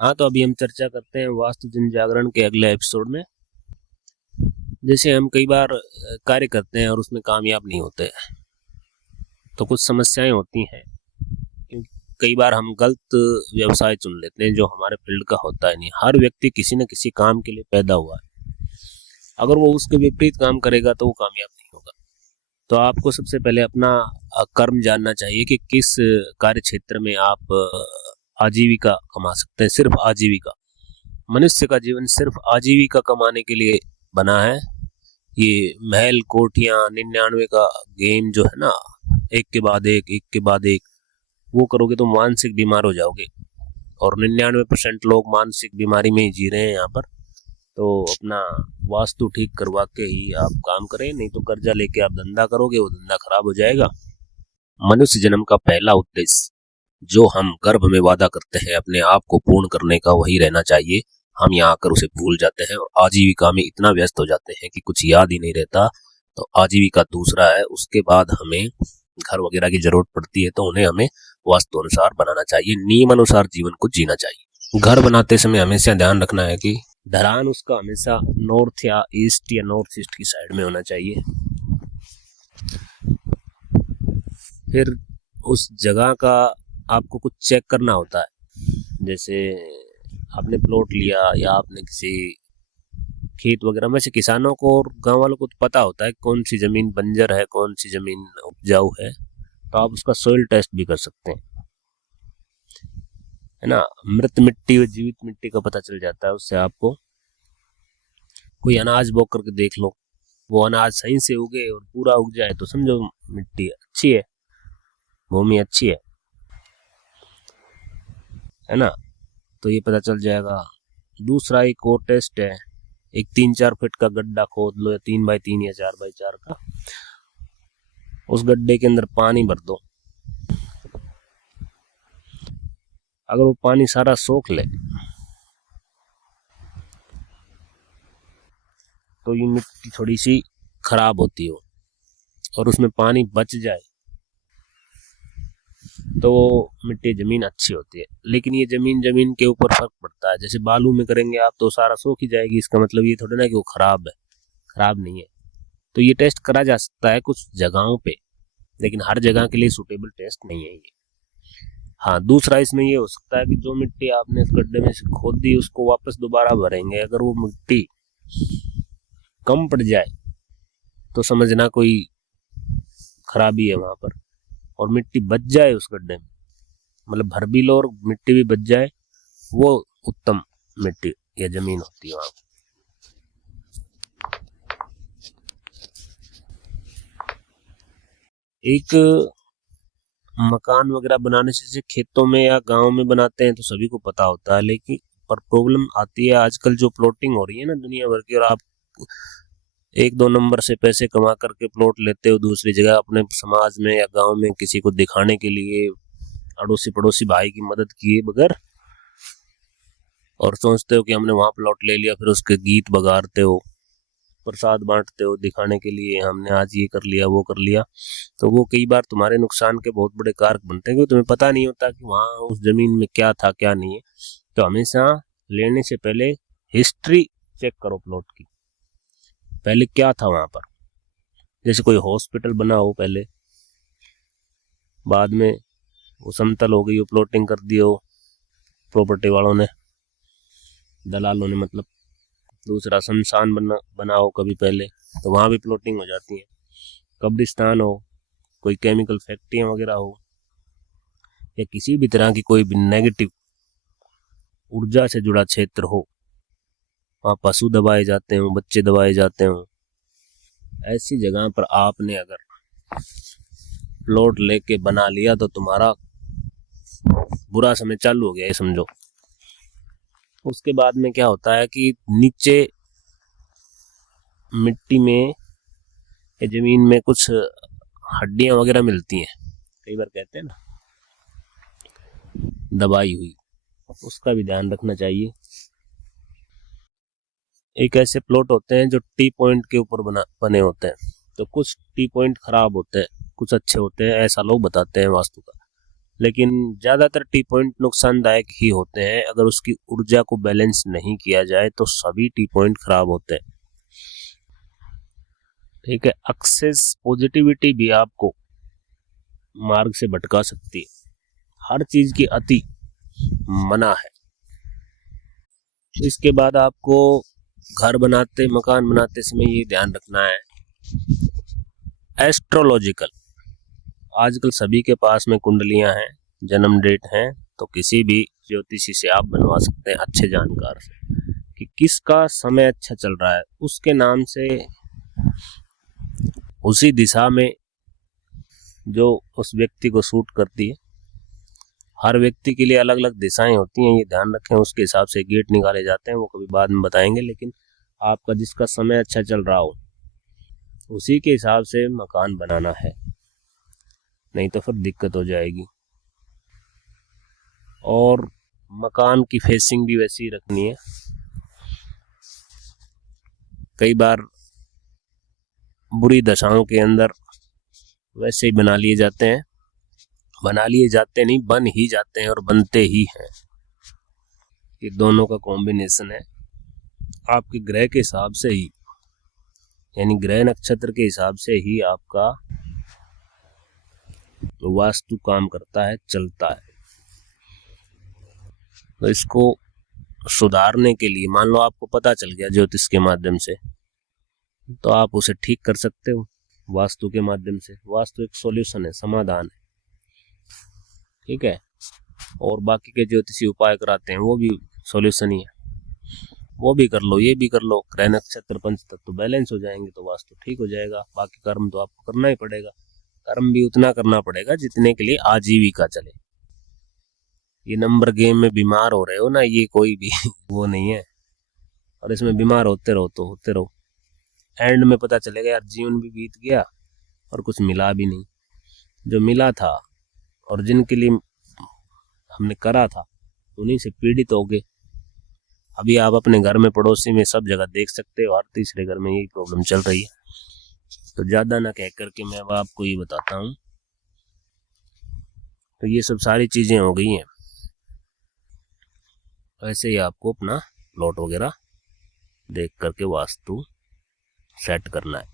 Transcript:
हाँ, तो अभी हम चर्चा करते हैं वास्तु जन जागरण के अगले एपिसोड में। जैसे हम कई बार कार्य करते हैं और उसमें कामयाब नहीं होते, तो कुछ समस्याएं होती हैं। क्योंकि कई बार हम गलत व्यवसाय चुन लेते हैं जो हमारे फील्ड का होता है नहीं। हर व्यक्ति किसी न किसी काम के लिए पैदा हुआ है। अगर वो उसके विपरीत काम करेगा तो वो कामयाब नहीं होगा। तो आपको सबसे पहले अपना कर्म जानना चाहिए कि किस कार्य क्षेत्र में आप आजीविका कमा सकते हैं। सिर्फ आजीविका, मनुष्य का जीवन सिर्फ आजीविका कमाने के लिए बना है। ये महल कोठियां 99 का गेम जो है ना, एक के बाद एक, वो करोगे तो मानसिक बीमार हो जाओगे। और 99% लोग मानसिक बीमारी में ही जी रहे हैं यहाँ पर। तो अपना वास्तु ठीक करवा के ही आप काम करें, नहीं तो कर्जा लेके आप धंधा करोगे, वो धंधा खराब हो जाएगा। मनुष्य जन्म का पहला उद्देश्य जो हम गर्भ में वादा करते हैं अपने आप को पूर्ण करने का, वही रहना चाहिए। हम यहाँ आकर उसे भूल जाते हैं और आजीविका में इतना व्यस्त हो जाते हैं कि कुछ याद ही नहीं रहता। तो आजीविका दूसरा है, उसके बाद हमें घर वगैरह की जरूरत पड़ती है, तो उन्हें हमें वास्तु अनुसार बनाना चाहिए, नियम अनुसार जीवन को जीना चाहिए। घर बनाते समय हमेशा ध्यान रखना है कि ढलान उसका हमेशा नॉर्थ या ईस्ट या नॉर्थ ईस्ट की साइड में होना चाहिए। फिर उस जगह का आपको कुछ चेक करना होता है। जैसे आपने प्लॉट लिया या आपने किसी खेत वगैरह में से, किसानों को और गांव वालों को तो पता होता है कौन सी जमीन बंजर है, कौन सी जमीन उपजाऊ है। तो आप उसका सोइल टेस्ट भी कर सकते हैं, है ना। मृत मिट्टी और जीवित मिट्टी का पता चल जाता है उससे आपको। कोई अनाज बो करके देख लो, वो अनाज सही से उगे और पूरा उग जाए तो समझो मिट्टी अच्छी है, भूमि अच्छी है ना। तो ये पता चल जाएगा। दूसरा एक और टेस्ट है, एक 3-4 फीट का गड्ढा खोद लो, या 3x3 या 4x4 का। उस गड्ढे के अंदर पानी भर दो। अगर वो पानी सारा सोख ले तो ये मिट्टी थोड़ी सी खराब होती हो, और उसमें पानी बच जाए तो मिट्टी जमीन अच्छी होती है। लेकिन ये जमीन के ऊपर फर्क पड़ता है। जैसे बालू में करेंगे आप तो सारा सूख ही जाएगी, इसका मतलब ये थोड़ा ना कि वो खराब है, खराब नहीं है। तो ये टेस्ट करा जा सकता है कुछ जगहों पे, लेकिन हर जगह के लिए सूटेबल टेस्ट नहीं है ये। हाँ, दूसरा इसमें ये हो सकता है कि जो मिट्टी आपने इस गड्ढे में से खोद दी उसको वापस दोबारा भरेंगे, अगर वो मिट्टी कम पड़ जाए तो समझना कोई खराबी है वहां पर। और मिट्टी बच जाए उस गड्ढे में, मतलब भर भी लो और मिट्टी भी बच जाए, वो उत्तम मिट्टी या जमीन होती है वहां। एक मकान वगैरह बनाने से खेतों में या गांव में बनाते हैं तो सभी को पता होता है, लेकिन पर प्रॉब्लम आती है आजकल जो प्लॉटिंग हो रही है ना दुनिया भर की, और आप 1-2 नंबर से पैसे कमा करके प्लॉट लेते हो दूसरी जगह अपने समाज में या गांव में किसी को दिखाने के लिए, अड़ोसी पड़ोसी भाई की मदद किए बगैर, और सोचते हो कि हमने वहां प्लॉट ले लिया। फिर उसके गीत बगाड़ते हो, प्रसाद बांटते हो दिखाने के लिए, हमने आज ये कर लिया वो कर लिया। तो वो कई बार तुम्हारे नुकसान के बहुत बड़े कारक बनते हैं, क्योंकि तुम्हें पता नहीं होता कि वहाँ उस जमीन में क्या था क्या नहीं है। तो हमेशा लेने से पहले हिस्ट्री चेक करो प्लॉट की, पहले क्या था वहां पर। जैसे कोई हॉस्पिटल बना हो पहले, बाद में वो समतल हो गई, वो प्लॉटिंग कर दी हो प्रॉपर्टी वालों ने, दलालों ने मतलब। दूसरा शमशान बना हो कभी पहले, तो वहाँ भी प्लॉटिंग हो जाती है। कब्रिस्तान हो, कोई केमिकल फैक्ट्रियाँ वगैरह हो, या किसी भी तरह की कोई भी नेगेटिव ऊर्जा से जुड़ा क्षेत्र हो, वहाँ पशु दबाए जाते हों, बच्चे दबाए जाते हों, ऐसी जगह पर आपने अगर प्लॉट लेके बना लिया तो तुम्हारा बुरा समय चालू हो गया, ये समझो। उसके बाद में क्या होता है कि नीचे मिट्टी में या जमीन में कुछ हड्डियां वगैरह मिलती हैं, कई बार कहते हैं ना दबाई हुई, उसका भी ध्यान रखना चाहिए। एक ऐसे प्लॉट होते हैं जो टी पॉइंट के ऊपर बने होते हैं, तो कुछ टी पॉइंट खराब होते हैं, कुछ अच्छे होते हैं, ऐसा लोग बताते हैं वास्तु का। लेकिन ज़्यादातर टी पॉइंट नुकसानदायक ही होते हैं। अगर उसकी ऊर्जा को बैलेंस नहीं किया जाए तो सभी टी पॉइंट खराब होते हैं। ठीक है, एक्सेस पॉजिटिविटी भी आपको मार्ग से भटका सकती है। हर चीज की अति मना है। इसके बाद आपको घर बनाते, मकान बनाते समय ये ध्यान रखना है, एस्ट्रोलॉजिकल, आजकल सभी के पास में कुंडलियां हैं, जन्म डेट हैं, तो किसी भी ज्योतिषी से आप बनवा सकते हैं, अच्छे जानकार से, कि किसका समय अच्छा चल रहा है। उसके नाम से उसी दिशा में जो उस व्यक्ति को सूट करती है, हर व्यक्ति के लिए अलग अलग दिशाएं होती हैं, ये ध्यान रखें। उसके हिसाब से गेट निकाले जाते हैं, वो कभी बाद में बताएंगे। लेकिन आपका जिसका समय अच्छा चल रहा हो उसी के हिसाब से मकान बनाना है, नहीं तो फिर दिक्कत हो जाएगी। और मकान की फेसिंग भी वैसी ही रखनी है। कई बार बुरी दशाओं के अंदर वैसे ही बना लिए जाते हैं, बना लिए जाते नहीं, बन ही जाते हैं और बनते ही हैं। ये दोनों का कॉम्बिनेशन है। आपके ग्रह के हिसाब से ही, यानी ग्रह नक्षत्र के हिसाब से ही आपका वास्तु काम करता है, चलता है। तो इसको सुधारने के लिए, मान लो आपको पता चल गया ज्योतिष के माध्यम से, तो आप उसे ठीक कर सकते हो वास्तु के माध्यम से। वास्तु एक सॉल्यूशन है, समाधान है। ठीक है, और बाकी के ज्योतिषी उपाय कराते हैं वो भी सॉल्यूशन ही है, वो भी कर लो, ये भी कर लो। ग्रह नक्षत्र पंच तत्व बैलेंस हो जाएंगे तो वास्तु ठीक हो जाएगा। बाकी कर्म तो आपको करना ही पड़ेगा, कर्म भी उतना करना पड़ेगा जितने के लिए आजीविका चले। ये नंबर गेम में बीमार हो रहे हो ना, ये कोई भी वो नहीं है। और इसमें बीमार होते रहो तो होते रहो, एंड में पता चलेगा यार जीवन भी बीत गया और कुछ मिला भी नहीं। जो मिला था और जिनके लिए हमने करा था उन्हीं से पीड़ित हो गए। अभी आप अपने घर में, पड़ोसी में, सब जगह देख सकते हो, हर तीसरे घर में यही प्रॉब्लम चल रही है। तो ज्यादा ना कह करके मैं अब आपको ये बताता हूँ। तो ये सब सारी चीजें हो गई हैं। ऐसे ही आपको अपना प्लॉट वगैरह देख करके वास्तु सेट करना है।